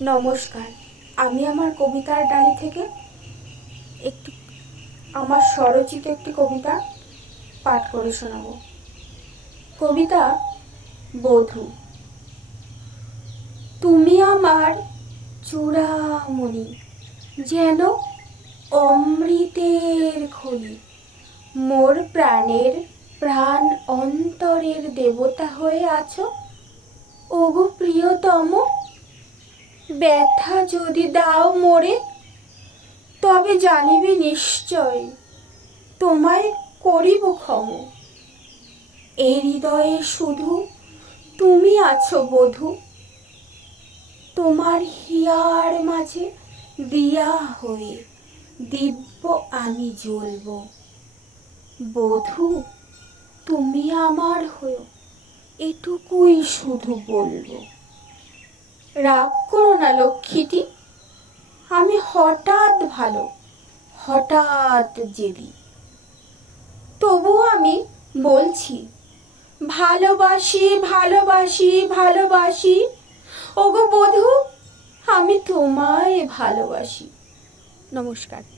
নমস্কার। আমি আমার কবিতার ডালি থেকে একটি আমার স্বরচিত একটি কবিতা পাঠ করে শোনাব। কবিতা বধূ। তুমি আমার চূড়ামণি, যেন অমৃতের খনি, মোর প্রাণের প্রাণ অন্তরের দেবতা হয়ে আছো। ওগো প্রিয়তম, ব্যথা যদি দাও মোরে, তবে জানিবে নিশ্চয় তোমায় করিব ক্ষম। এ হৃদয়ে শুধু তুমি আছো বধূ, তোমার হিয়ার মাঝে দিয়া হয়ে দিব্য আমি জ্বলব। বধূ, তুমি আমার হয়েও এটুকুই শুধু বলবো। রাগ করো না লক্ষ্মীটি, আমি হঠাৎ ভালো, হঠাৎ জেদি। তবুও আমি বলছি, ভালোবাসি ভালোবাসি ভালোবাসি। ওগো বধূ, আমি তোমায় ভালোবাসি। নমস্কার।